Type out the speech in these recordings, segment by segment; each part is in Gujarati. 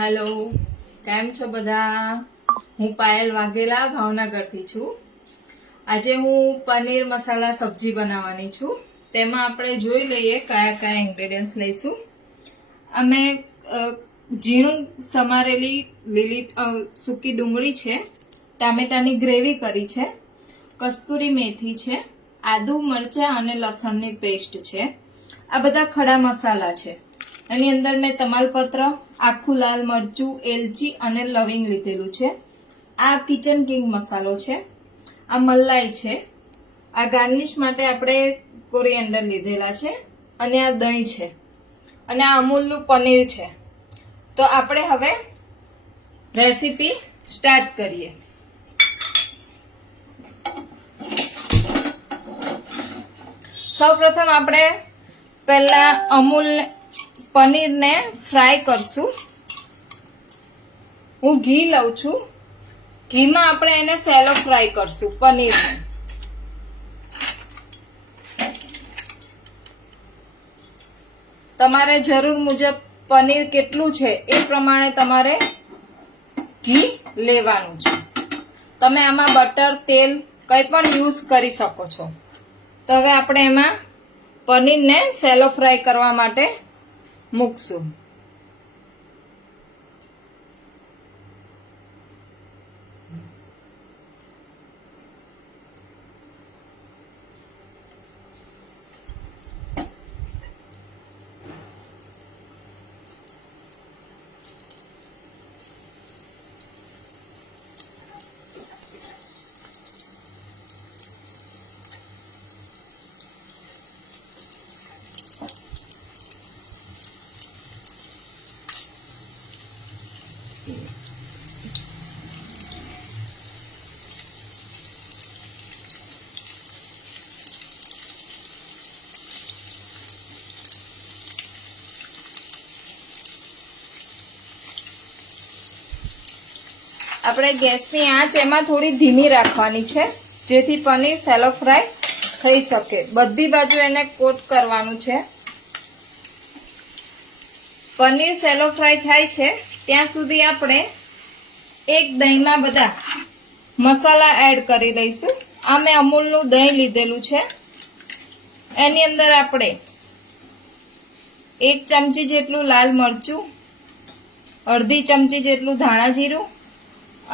હેલો, કેમ છો બધા? હું પાયલ વાઘેલા ભાવનગરથી છું. આજે હું પનીર મસાલા સબ્જી બનાવવાની છું. તેમાં આપણે જોઈ લઈએ કયા કયા ઇન્ગ્રેડિયન્ટ્સ લઈશું. અમે ઝીણું સમારેલી લીલી સૂકી ડુંગળી છે, ટામેટાની ગ્રેવી કરી છે, કસ્તુરી મેથી છે, આદુ મરચાં અને લસણની પેસ્ટ છે. આ બધા ખડા મસાલા છે. એની અંદર મેં તમાલપત્ર, આખું લાલ મરચું, એલચી અને લવિંગ લીધેલું છે. આ કિચન કિંગ મસાલો છે. આ મલાઈ છે. આ ગાર્નિશ માટે આપણે કોરિએન્ડર લીધેલા છે અને આ દહીં છે અને આ અમૂલનું પનીર છે. તો આપણે હવે રેસીપી સ્ટાર્ટ કરીએ. સૌપ્રથમ આપણે પહેલા પનીરને ફ્રાય કરશું. હું ઘી લઉં છું. ઘીમાં આપણે એને સેલો ફ્રાય કરશું પનીરને. તમારે જરૂર મુજબ પનીર કેટલું છે એ પ્રમાણે તમારે ઘી લેવાનું છે. તમે આમાં બટર, તેલ કંઈ પણ યુઝ કરી શકો છો. તો હવે આપણે એમાં પનીરને સેલો ફ્રાય કરવા માટે મૂકશું. આપણે ગેસની આંચ એમાં થોડી ધીમી રાખવાની છે, જેથી પનીર સેલો ફ્રાય થઈ શકે. બધી બાજુ એને કોટ કરવાનું છે. પનીર સેલો ફ્રાય થાય છે ત્યાં સુધી આપણે એક દહીંમાં બધા મસાલા એડ કરી દઈશું. આ મેં અમૂલનું દહીં લીધેલું છે. એની અંદર આપણે 1 ચમચી જેટલું લાલ મરચું, અડધી ચમચી જેટલું ધાણા જીરું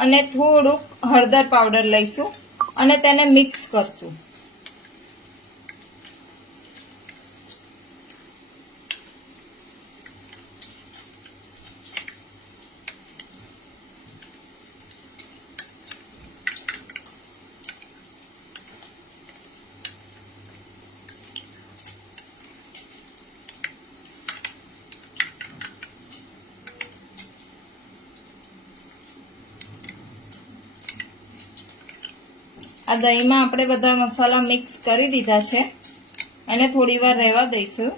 અને થોડુંક હળદર પાવડર લઈશું અને તેને મિક્સ કરશું. આ દહીંમાં આપણે બધા મસાલા મિક્સ કરી દીધા છે. એને થોડી વાર રહેવા દઈશું.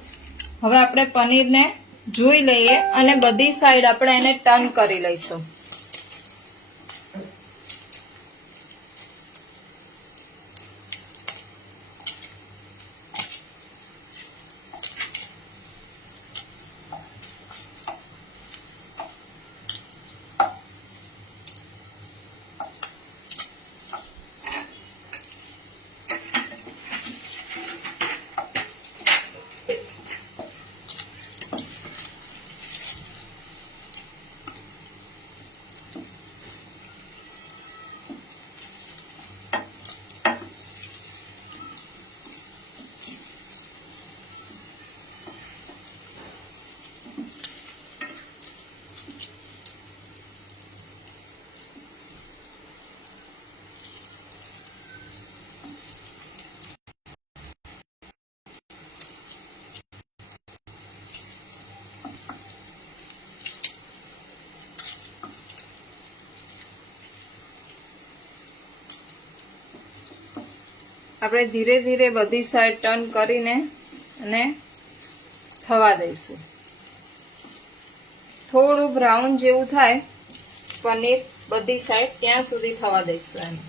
હવે આપણે પનીરને જોઈ લઈએ અને બધી સાઈડ આપણે એને ટર્ન કરી લઈશું. આપણે ધીરે ધીરે બધી સાઈડ ટર્ન કરીને અને થવા દઈશું. થોડું બ્રાઉન જેવું થાય પનીર બધી સાઈડ, ત્યાં સુધી થવા દઈશું એને.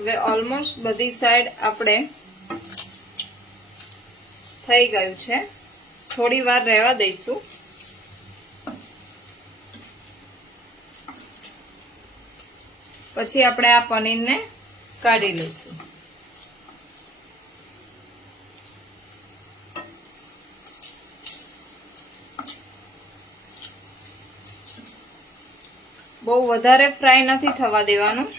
હવે ઓલમોસ્ટ બધી સાઈડ આપણે થઈ ગયું છે, થોડી વાર રહેવા દઈશું. પછી આપણે આ પનીરને કાઢી લઈશું. બહુ વધારે ફ્રાય નથી થવા દેવાનું.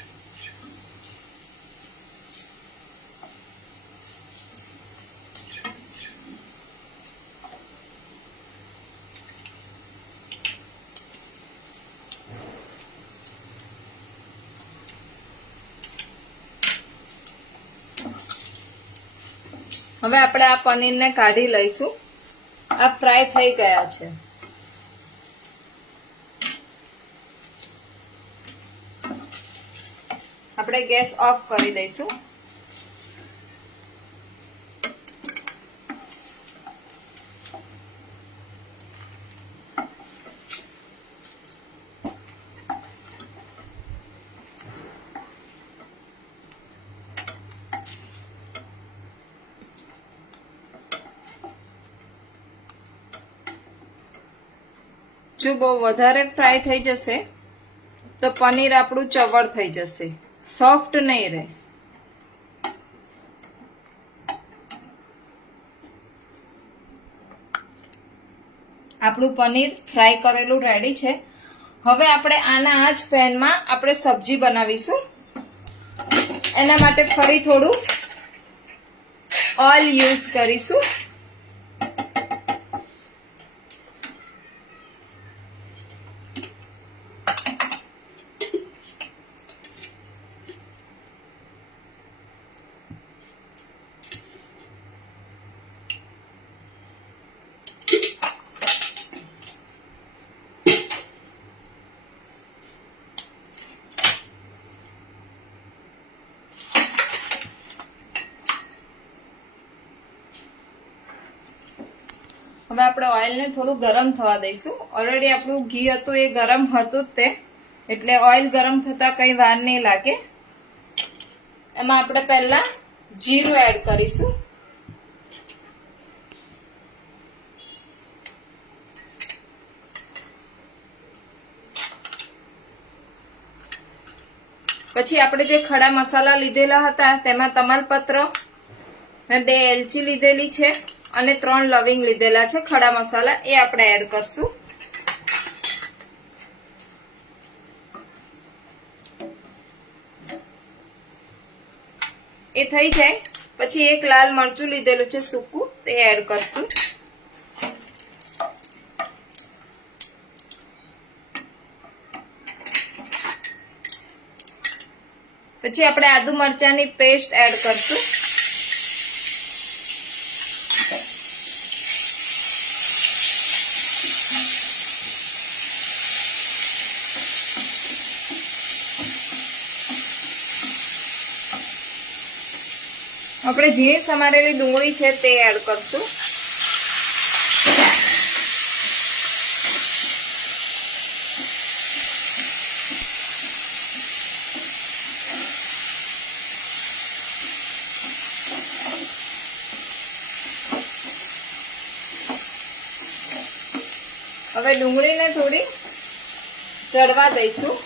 હવે આપણે આ પનીરને કાઢી લઈશું. આ ફ્રાય થઈ ગયા છે. આપણે ગેસ ઓફ કરી દઈશું. જો બહુ વધારે ફ્રાય થઈ જશે તો પનીર આપણું ચવળ થઈ જશે, સોફ્ટ નહીં રહે. આપણું પનીર ફ્રાય કરેલું રેડી છે. હવે આપણે આના આ જ પેનમાં આપણે સબ્જી બનાવીશું. એના માટે ફરી થોડું ઓઇલ યુઝ કરીશું. હવે આપણે ઓઇલને થોડું ગરમ થવા દઈશું. ઓલરેડી આપણું ઘી હતું એ ગરમ હતું જ તે, એટલે ઓઇલ ગરમ થતા કઈ વાર નહીં લાગે. એમાં આપણે પહેલા જીરું એડ કરીશું. પછી આપણે જે ખડા મસાલા લીધેલા હતા તેમાં તમાલપત્ર, મેં 2 એલચી લીધેલી છે અને 3 લવિંગ લીધેલા છે ખડા મસાલા, એ આપણે એડ કરશું. એ થઈ જાય પછી 1 લાલ મરચું લીધેલું છે સૂકું, તે એડ કરશું. પછી આપણે આદુ મરચાંની પેસ્ટ એડ કરશું. આપણે ઝીણી સમારેલી ડુંગળી છે તે એડ કરશું. હવે ડુંગળીને થોડી ચડવા દઈશું.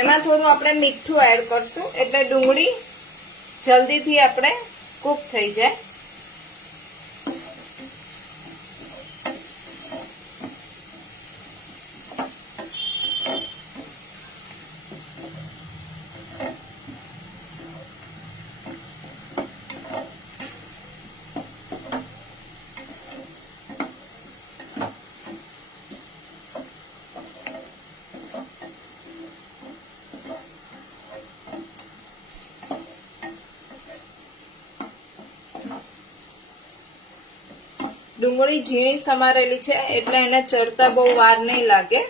એમાં થોડું આપણે મીઠું એડ કરશું એટલે ડુંગળી જલ્દીથી આપણે કૂક થઈ જાય. ડુંગળી ઝીણી સમારેલી છે એટલે એને ચડતા બહુ વાર નહીં લાગે.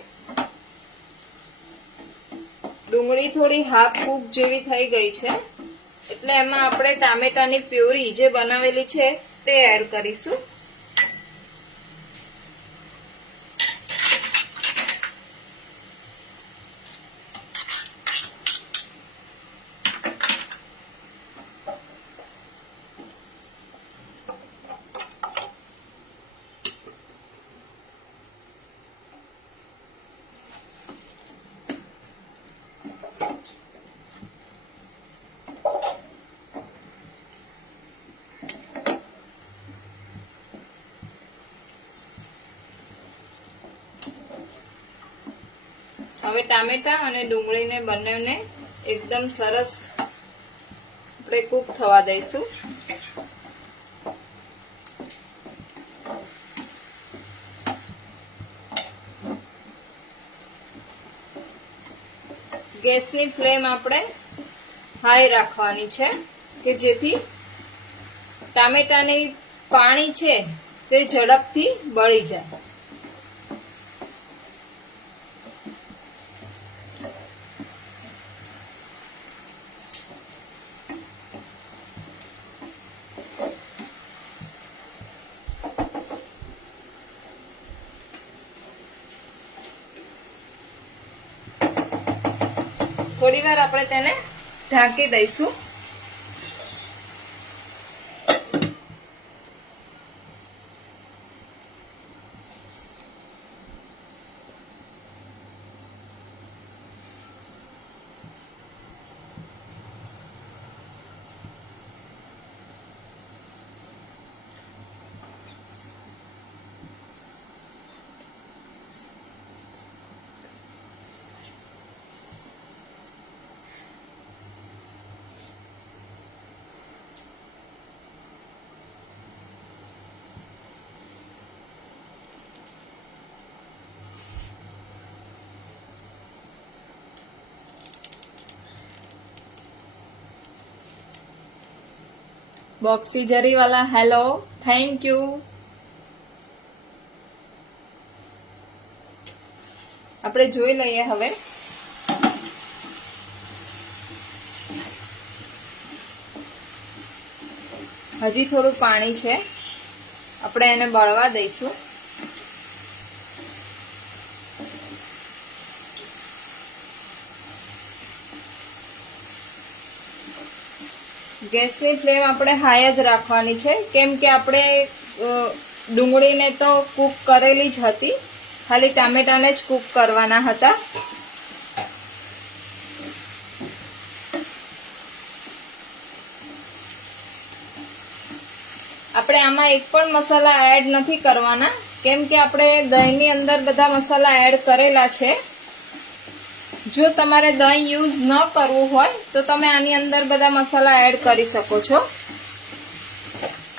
ડુંગળી થોડી હાફ કૂક જેવી થઈ ગઈ છે એટલે એમાં આપણે ટામેટાની પ્યુરી જે બનાવેલી છે તે એડ કરીશું. હવે ટામેટા અને ડુંગળીને બંનેને એકદમ સરસ આપણે કૂક થવા દઈશું. ગેસની ફ્લેમ આપણે હાઈ રાખવાની છે કે જેથી ટામેટાની પાણી છે તે ઝડપથી બળી જાય. થોડી વાર આપણે તેને ઢાંકી દઈશું. બોક્સી જરીવાલા હેલો, થેન્ક યુ. આપણે જોઈ લઈએ હવે. હજી થોડું પાણી છે, આપણે એને બળવા દઈશું. ગેસની ફ્લેમ આપણે હાઈ જ રાખવાની છે કેમ કે આપણે ડુંગળીને તો કૂક કરેલી જ હતી, ખાલી ટામેટાને જ કૂક કરવાના હતા. આપણે આમાં એક પણ મસાલા એડ નથી કરવાના કેમ કે આપણે દહીંની અંદર બધા મસાલા એડ કરેલા છે. જો તમારે દહીં યુઝ ન કરવું હોય તો તમે આની અંદર બધા મસાલા એડ કરી શકો છો.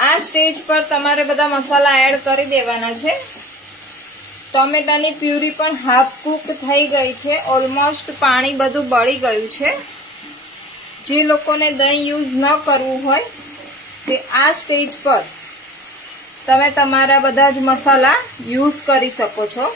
આ સ્ટેજ પર તમારે બધા મસાલા એડ કરી દેવાના છે. ટમેટાની પ્યુરી પણ હાફ કૂક થઈ ગઈ છે, ઓલમોસ્ટ પાણી બધું બળી ગયું છે. જે લોકોને દહીં યુઝ ન કરવું હોય તે આ સ્ટેજ પર તમે તમારા બધા જ મસાલા યુઝ કરી શકો છો.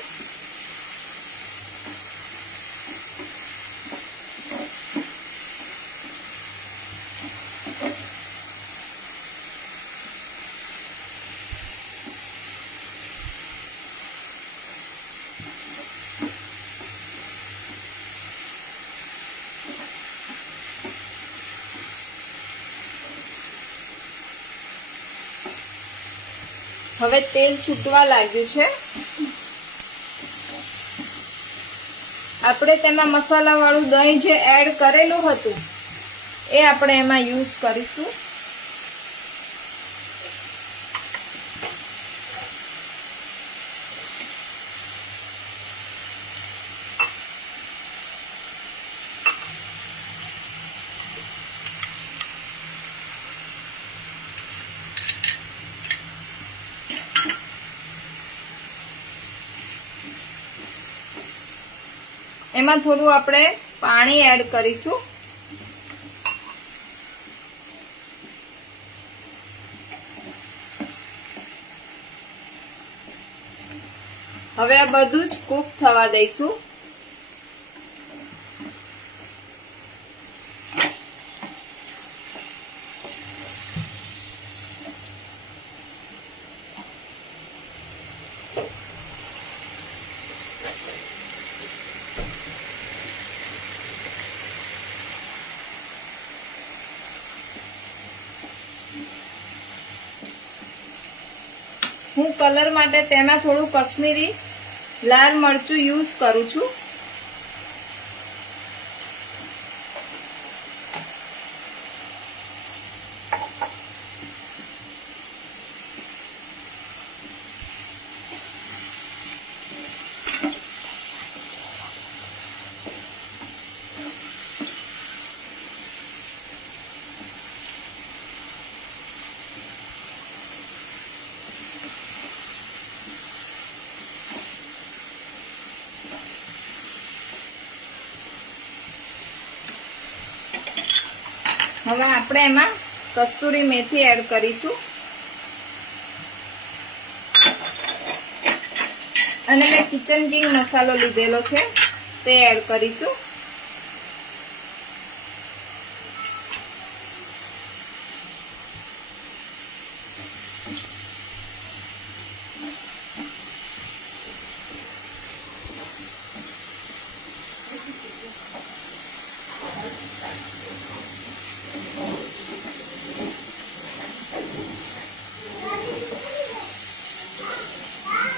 હવે તેલ છૂટવા લાગ્યું છે. આપણે તેમાં મસાલાવાળું દહીં જે એડ કરેલું હતું એ આપણે એમાં યુઝ કરીશું. એમાં થોડું આપણે પાણી એડ કરીશું. હવે આ બધું જ કૂક થવા દઈશું. હું કલર માટે તેમાં થોડું કશ્મીરી લાલ મરચું યુઝ કરું છું. હવે આપણે એમાં કસ્તુરી મેથી એડ કરીશું અને મેં કિચન કિંગ મસાલો લીધેલો છે તે એડ કરીશું.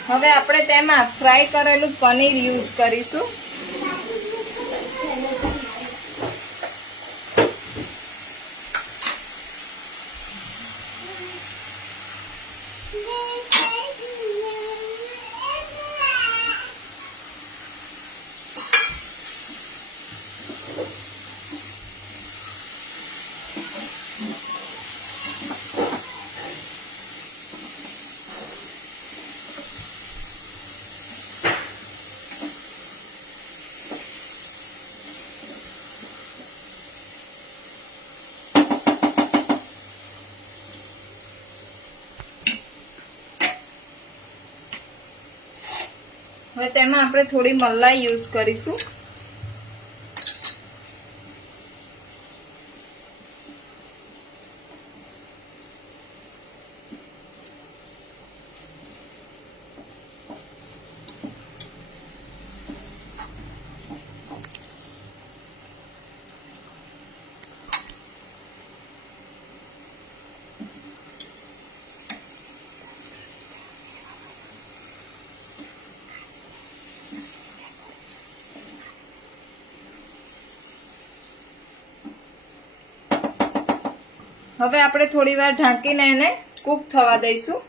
હવે આપણે તેમાં ફ્રાય કરેલું પનીર યુઝ કરીશું. હવે તેમાં આપણે થોડી મલાઈ યુઝ કરીશું. હવે આપણે થોડી વાર ઢાંકીને એને કૂક થવા દઈશું.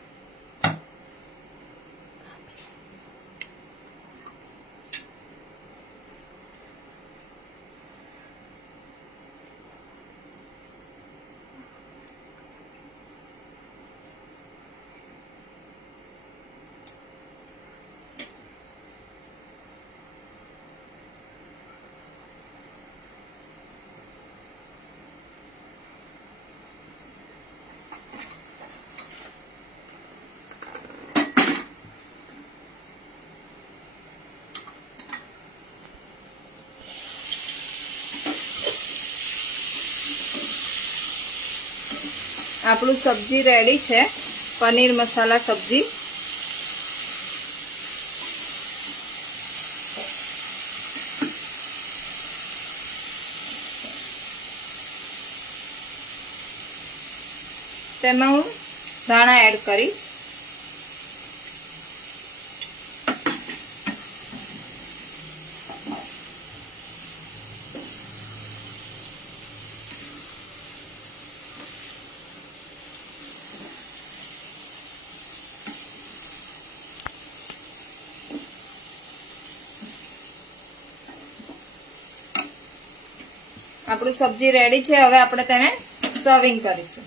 આપણું સબ્જી રેડી છે, પનીર મસાલા સબ્જી. તેમાં હું ધાણા એડ કરીશ. આપણું સબ્જી રેડી છે. હવે આપણે તેને સર્વિંગ કરીશું.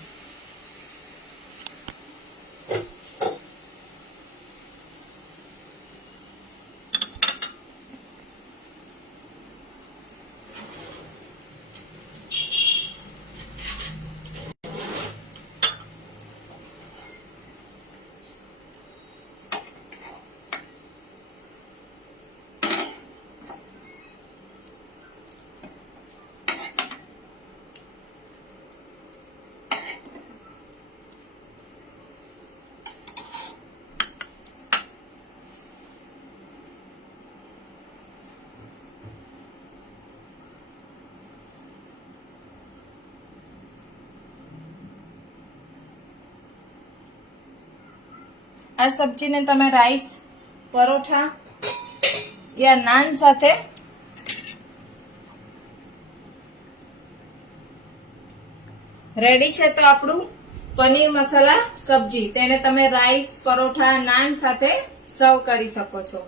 આ સબ્જીને તમે રાઈસ, પરોઠા યા નાન સાથે રેડી છે. તો આપણું પનીર મસાલા સબ્જી, તેને તમે રાઈસ, પરોઠા, નાન સાથે સર્વ કરી શકો છો.